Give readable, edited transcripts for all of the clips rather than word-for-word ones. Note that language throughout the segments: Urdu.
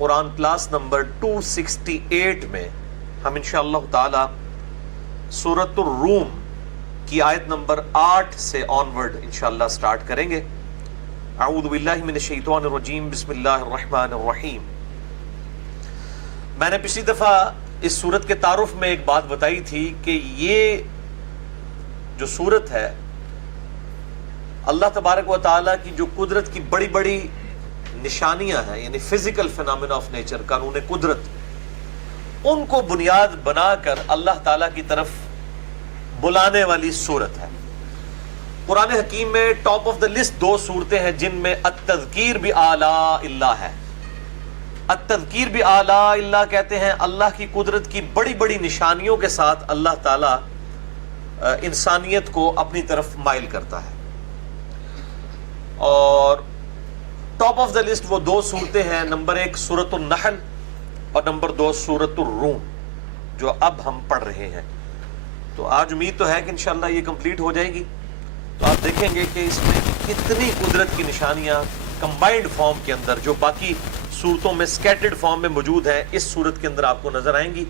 قرآن کلاس نمبر 268 میں ہم انشاءاللہ تعالی سورۃ الروم کی آیت نمبر 8 سے آنورڈ انشاءاللہ سٹارٹ کریں گے۔ اعوذ باللہ من الشیطان الرجیم، بسم اللہ الرحمن الرحیم۔ میں نے پچھلی دفعہ اس سورت کے تعارف میں ایک بات بتائی تھی کہ یہ جو سورت ہے اللہ تبارک و تعالیٰ کی جو قدرت کی بڑی بڑی نشانیاں ہیں، یعنی فزیکل فینامنا آف نیچر، قانون قدرت، ان کو بنیاد بنا کر اللہ تعالیٰ کی طرف بلانے والی سورت ہے۔ قرآن حکیم میں ٹاپ آف دا لسٹ دو صورتیں ہیں جن میں التذکیر بآلاء اللہ ہے۔ التذکیر بآلاء اللہ کہتے ہیں اللہ کی قدرت کی بڑی بڑی نشانیوں کے ساتھ اللہ تعالیٰ انسانیت کو اپنی طرف مائل کرتا ہے۔ اور ٹاپ آف دا لسٹ وہ دو صورتیں ہیں، نمبر 1 سورۃ النحل اور نمبر 2 سورۃ الروم، جو اب ہم پڑھ رہے ہیں۔ تو آج امید تو ہے کہ انشاءاللہ یہ کمپلیٹ ہو جائے گی۔ تو آپ دیکھیں گے کہ اس میں کتنی قدرت کی نشانیاں کمبائنڈ فارم کے اندر، جو باقی صورتوں میں سکیٹرڈ فارم میں موجود ہیں، اس صورت کے اندر آپ کو نظر آئیں گی۔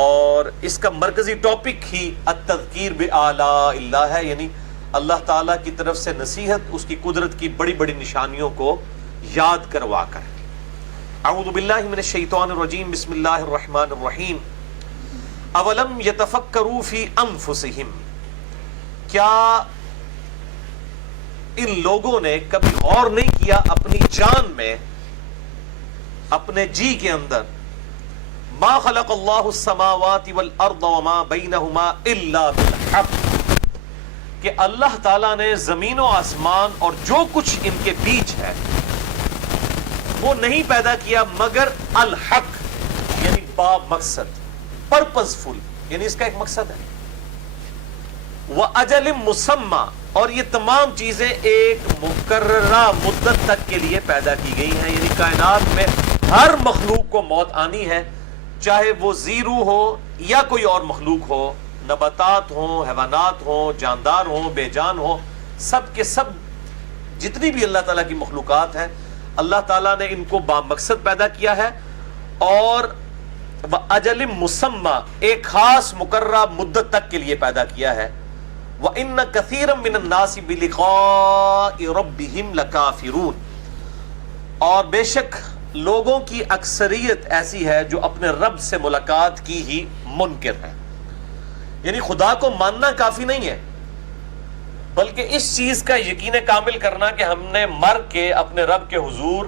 اور اس کا مرکزی ٹاپک ہی التذکیر بآلاء اللہ ہے، یعنی اللہ تعالیٰ کی طرف سے نصیحت اس کی قدرت کی بڑی بڑی نشانیوں کو یاد کروا کر۔ اعوذ باللہ من الشیطان الرجیم، بسم اللہ الرحمن الرحیم۔ اولم یتفکروا فی انفسہم، کیا ان لوگوں نے کبھی غور نہیں کیا اپنی جان میں، اپنے جی کے اندر، ما خلق اللہ السماوات والارض وما بینہما الا بالحق، کہ اللہ تعالیٰ نے زمین و آسمان اور جو کچھ ان کے بیچ ہے وہ نہیں پیدا کیا مگر الحق، یعنی با مقصد، پرپزفل، یعنی اس کا ایک مقصد ہے۔ وَأَجَلٍ مُّسَمَّى، اور یہ تمام چیزیں ایک مقررہ مدت تک کے لیے پیدا کی گئی ہیں، یعنی کائنات میں ہر مخلوق کو موت آنی ہے، چاہے وہ زیرو ہو یا کوئی اور مخلوق ہو، نباتات ہوں، حیوانات ہوں، جاندار ہوں، بے جان ہوں، سب کے سب جتنی بھی اللہ تعالیٰ کی مخلوقات ہیں، اللہ تعالیٰ نے ان کو با مقصد پیدا کیا ہے، اور وَأَجَلٍ مُّسَمَّى، ایک خاص مقررہ مدت تک کے لیے پیدا کیا ہے۔ وَإِنَّ كَثِيرًا مِّنَ النَّاسِ بِلِقَاءِ رَبِّهِمْ لَكَافِرُونَ، اور بے شک لوگوں کی اکثریت ایسی ہے جو اپنے رب سے ملاقات کی ہی منکر ہے۔ یعنی خدا کو ماننا کافی نہیں ہے، بلکہ اس چیز کا یقین کامل کرنا کہ ہم نے مر کے اپنے رب کے حضور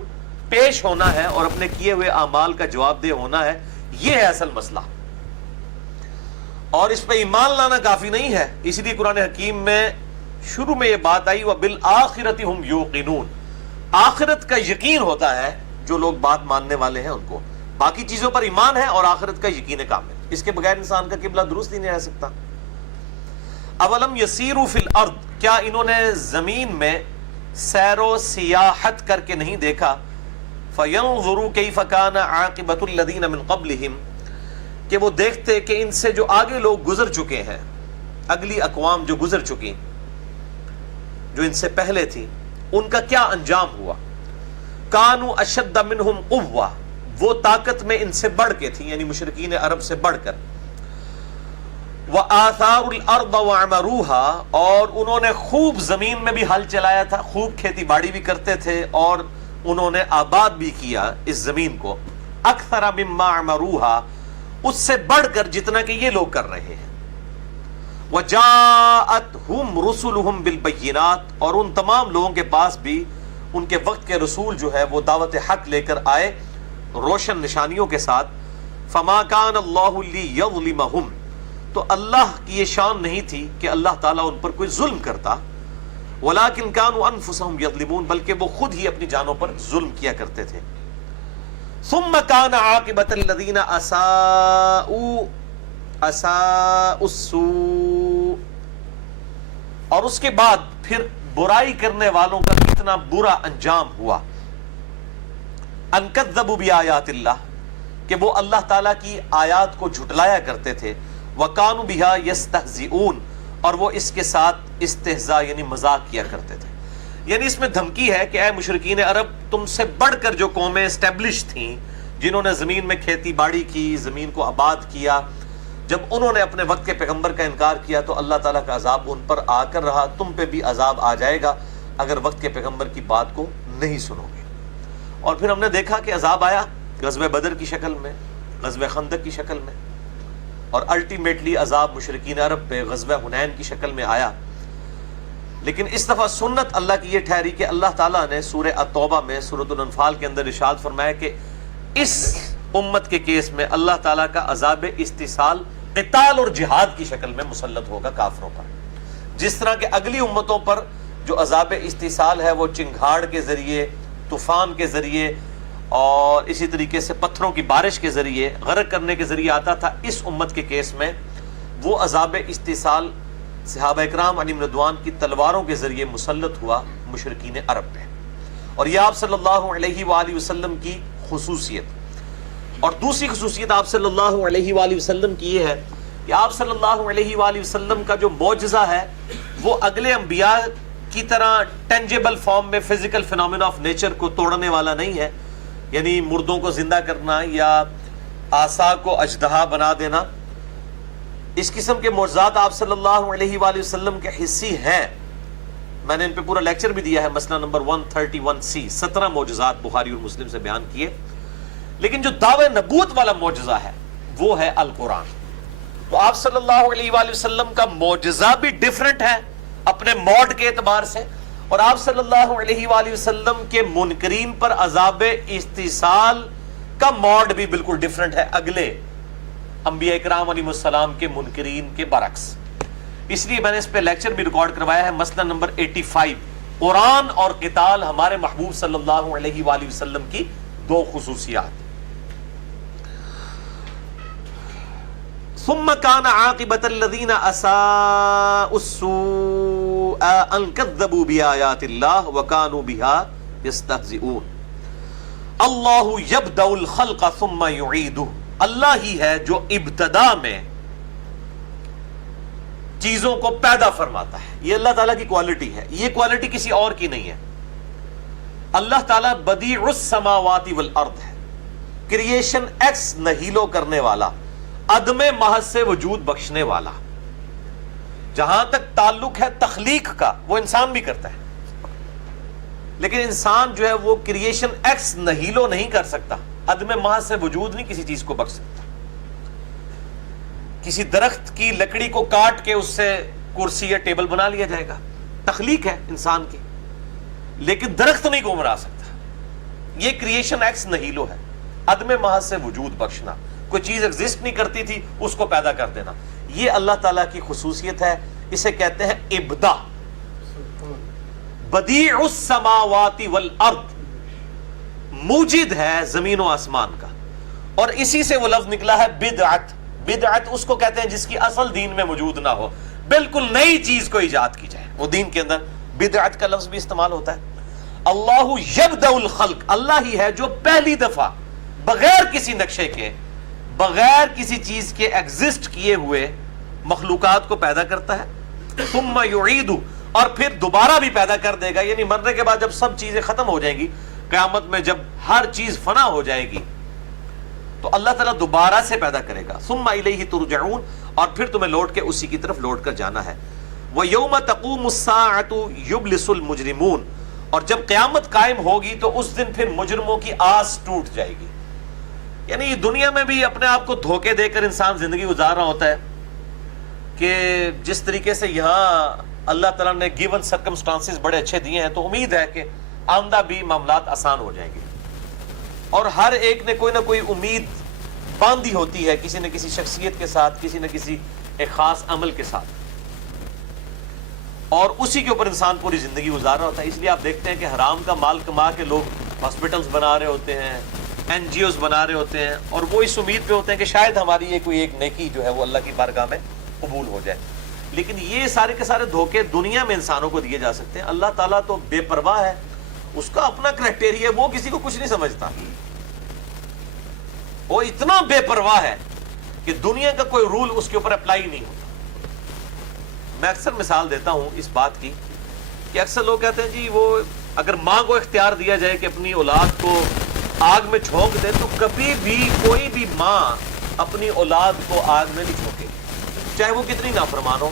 پیش ہونا ہے اور اپنے کیے ہوئے اعمال کا جواب دہ ہونا ہے، یہ ہے اصل مسئلہ۔ اور اس پہ ایمان لانا کافی نہیں ہے، اسی لیے قرآن حکیم میں شروع میں یہ بات آئی وَبِالْآخِرَةِ هُمْ يُوقِنُونَ، آخرت کا یقین ہوتا ہے جو لوگ بات ماننے والے ہیں ان کو، باقی چیزوں پر ایمان ہے اور آخرت کا یقین کامل، اس کے بغیر انسان کا قبلہ درست ہی نہیں رہ سکتا۔ اولم یسیروا فی الارض، کیا انہوں نے زمین میں سیر و سیاحت کر کے نہیں دیکھا، فینظروا کیف کان عاقبۃ الذین من قبلہم، کہ وہ دیکھتے کہ ان سے جو آگے لوگ گزر چکے ہیں، اگلی اقوام جو گزر چکی، جو ان سے پہلے تھی، ان کا کیا انجام ہوا۔ کانوا اشد منہم قوہ، وہ طاقت میں ان سے بڑھ کے تھی، یعنی مشرکین عرب سے بڑھ کر۔ وآثاروا الارض وعمروها، اور انہوں نے خوب زمین میں بھی ہل چلایا تھا، خوب کھیتی باڑی بھی کرتے تھے، اور انہوں نے آباد بھی کیا اس زمین کو، اکثر مما عمروها، اس سے بڑھ کر جتنا کہ یہ لوگ کر رہے ہیں۔ وجاءتهم رسلهم بالبینات، اور ان تمام لوگوں کے پاس بھی ان کے وقت کے رسول جو ہے وہ دعوت حق لے کر آئے روشن نشانیوں کے ساتھ۔ فما کان اللہ لیظلمہم، تو اللہ کی یہ شان نہیں تھی کہ اللہ تعالیٰ ان پر کوئی ظلم کرتا، ولیکن کانوا انفسہم یظلمون، بلکہ وہ خود ہی اپنی جانوں پر ظلم کیا کرتے تھے۔ ثم کان عاقبۃ الذین اساءوا السوء، اور اس کے بعد پھر برائی کرنے والوں کا کتنا برا انجام ہوا۔ ان کذبوا بآیات اللہ، کہ وہ اللہ تعالیٰ کی آیات کو جھٹلایا کرتے تھے، وَكَانُوا بِهَا يَسْتَهْزِئُونَ، اور وہ اس کے ساتھ استہزاء یعنی مذاق کیا کرتے تھے۔ یعنی اس میں دھمکی ہے کہ اے مشرکین عرب، تم سے بڑھ کر جو قومیں اسٹیبلش تھیں، جنہوں نے زمین میں کھیتی باڑی کی، زمین کو آباد کیا، جب انہوں نے اپنے وقت کے پیغمبر کا انکار کیا تو اللہ تعالیٰ کا عذاب ان پر آ کر رہا، تم پہ بھی عذاب آ جائے گا اگر وقت کے پیغمبر کی بات کو نہیں سنو گے۔ اور پھر ہم نے دیکھا کہ عذاب آیا غزوہ بدر کی شکل میں، غزوہ خندق کی شکل میں، اور الٹیمیٹلی عذاب مشرکین عرب پہ غزوہ حنین کی شکل میں آیا۔ لیکن اس دفعہ سنت اللہ کی یہ ٹھہری کہ اللہ تعالیٰ نے سورہ التوبہ میں، سورۃ الانفال کے اندر ارشاد فرمایا کہ اس امت کے کیس میں اللہ تعالیٰ کا عذاب استحصال قتال اور جہاد کی شکل میں مسلط ہوگا کافروں پر، جس طرح کہ اگلی امتوں پر جو عذاب استحصال ہے وہ چنگھاڑ کے ذریعے، طوفان کے ذریعے اور اسی طریقے سے پتھروں کی بارش کے ذریعے، غرق کرنے کے ذریعے آتا تھا، اس امت کے کیس میں وہ عذاب استحصال صحابہ اکرام علیہم رضوان کی تلواروں کے ذریعے مسلط ہوا مشرکین عرب پہ۔ اور یہ آپ صلی اللہ علیہ وآلہ وسلم کی خصوصیت۔ اور دوسری خصوصیت آپ صلی اللہ علیہ وآلہ وسلم کی یہ ہے کہ آپ صلی اللہ علیہ وآلہ وسلم کا جو معجزہ ہے وہ اگلے انبیاء کی طرح ٹینجیبل فارم میں فزیکل فینومینا آف نیچر کو توڑنے والا نہیں ہے، یعنی مردوں کو زندہ کرنا یا عصا کو اژدہا بنا دینا۔ اس قسم کے معجزات آپ صلی اللہ علیہ وآلہ وسلم کے حصی ہیں، میں نے ان پہ پورا لیکچر بھی دیا ہے، مسئلہ نمبر 131C، 17 معجزات بخاری اور مسلم سے بیان کیے۔ لیکن جو دعوی نبوت والا معجزہ ہے وہ ہے القرآن۔ تو آپ صلی اللہ علیہ وآلہ وسلم کا معجزہ بھی ڈیفرنٹ ہے اپنے موڈ کے اعتبار سے، اور آپ صلی اللہ علیہ وآلہ وسلم کے منکرین پر عذاب استحصال کا موڈ بھی بالکل ڈیفرنٹ ہے اگلے انبیاء اکرام علیہ السلام کے منکرین کے برعکس۔ اس لیے میں نے اس پہ لیکچر بھی ریکارڈ کروایا ہے، مسئلہ نمبر 85، قرآن اور قتال ہمارے محبوب صلی اللہ علیہ وآلہ وسلم کی دو خصوصیات۔ ثم كان عاقبة الذين اساءوا السوء ان كذبوا بآيات الله وكانوا بها يستهزئون۔ اللہ يبدأ الخلق ثم يعيده، اللہ ہی ہے جو ابتدا میں چیزوں کو پیدا فرماتا ہے، یہ اللہ تعالیٰ کی کوالٹی ہے، یہ کوالٹی کسی اور کی نہیں ہے۔ اللہ تعالیٰ بدیع السماوات والارض ہے، کریشن ایکس نہیلو کرنے والا، عدم محض سے وجود بخشنے والا۔ جہاں تک تعلق ہے تخلیق کا وہ انسان بھی کرتا ہے، لیکن انسان جو ہے وہ کریشن ایکس نہیلو نہیں کر سکتا، عدم محض سے وجود نہیں کسی چیز کو بخش سکتا۔ کسی درخت کی لکڑی کو کاٹ کے اس سے کرسی یا ٹیبل بنا لیا جائے گا، تخلیق ہے انسان کی، لیکن درخت نہیں کو بنا سکتا۔ یہ کریشن ایکس نہیلو ہے، عدم محض سے وجود بخشنا، کوئی چیز ایگزسٹ نہیں کرتی تھی اس کو پیدا کر دینا، یہ اللہ تعالیٰ کی خصوصیت ہے، اسے کہتے ہیں ابدا۔ بدیع السماوات والارض، موجد ہے زمین و آسمان کا، اور اسی سے وہ لفظ نکلا ہے بدعت۔ بدعت اس کو کہتے ہیں جس کی اصل دین میں موجود نہ ہو، بالکل نئی چیز کو ایجاد کی جائے، وہ دین کے اندر بدعت کا لفظ بھی استعمال ہوتا ہے۔ اللہ یبدأ الخلق، اللہ ہی ہے جو پہلی دفعہ بغیر کسی نقشے کے، بغیر کسی چیز کے ایگزسٹ کیے ہوئے مخلوقات کو پیدا کرتا ہے، ثم یعید، اور پھر دوبارہ بھی پیدا کر دے گا، یعنی مرنے کے بعد جب سب چیزیں ختم ہو جائیں گی، قیامت میں جب ہر چیز فنا ہو جائے گی تو اللہ تعالیٰ دوبارہ سے پیدا کرے گا۔ ثم الیہ ترجعون، اور پھر تمہیں لوٹ کے اسی کی طرف لوٹ کر جانا ہے۔ وَيَوْمَ تَقُومُ السَّاعَةُ يُبْلِسُ الْمُجْرِمُونَ، اور جب قیامت قائم ہوگی تو اس دن پھر مجرموں کی آس ٹوٹ جائے گی۔ یعنی دنیا میں بھی اپنے آپ کو دھوکے دے کر انسان زندگی گزار رہا ہوتا ہے کہ جس طریقے سے یہاں اللہ تعالیٰ نے گیون سرکمسٹانسز بڑے اچھے دیے ہیں، تو امید ہے کہ آئندہ بھی معاملات آسان ہو جائیں گے، اور ہر ایک نے کوئی نہ کوئی امید باندھی ہوتی ہے کسی نہ کسی شخصیت کے ساتھ، کسی نہ کسی ایک خاص عمل کے ساتھ، اور اسی کے اوپر انسان پوری زندگی گزار رہا ہوتا ہے۔ اس لیے آپ دیکھتے ہیں کہ حرام کا مال کما کے لوگ ہاسپٹلز بنا رہے ہوتے ہیں، این جی اوز بنا رہے ہوتے ہیں، اور وہ اس امید پہ ہوتے ہیں کہ شاید ہماری یہ کوئی ایک نیکی جو ہے وہ اللہ کی بارگاہ میں قبول ہو جائے۔ لیکن یہ سارے کے سارے دھوکے دنیا میں انسانوں کو دیے جا سکتے ہیں، اللہ تعالیٰ تو بے پرواہ ہے، اس کا اپنا کرائٹیریا، وہ کسی کو کچھ نہیں سمجھتا، وہ اتنا بے پرواہ ہے کہ دنیا کا کوئی رول اس کے اوپر اپلائی نہیں ہوتا۔ میں اکثر مثال دیتا ہوں اس بات کی کہ اکثر لوگ کہتے ہیں جی وہ اگر ماں کو اختیار دیا جائے کہ اپنی اولاد کو آگ میں جھونک دے تو کبھی بھی کوئی بھی ماں اپنی اولاد کو آگ میں نہیں جھونکے، چاہے وہ کتنی نافرمان ہو،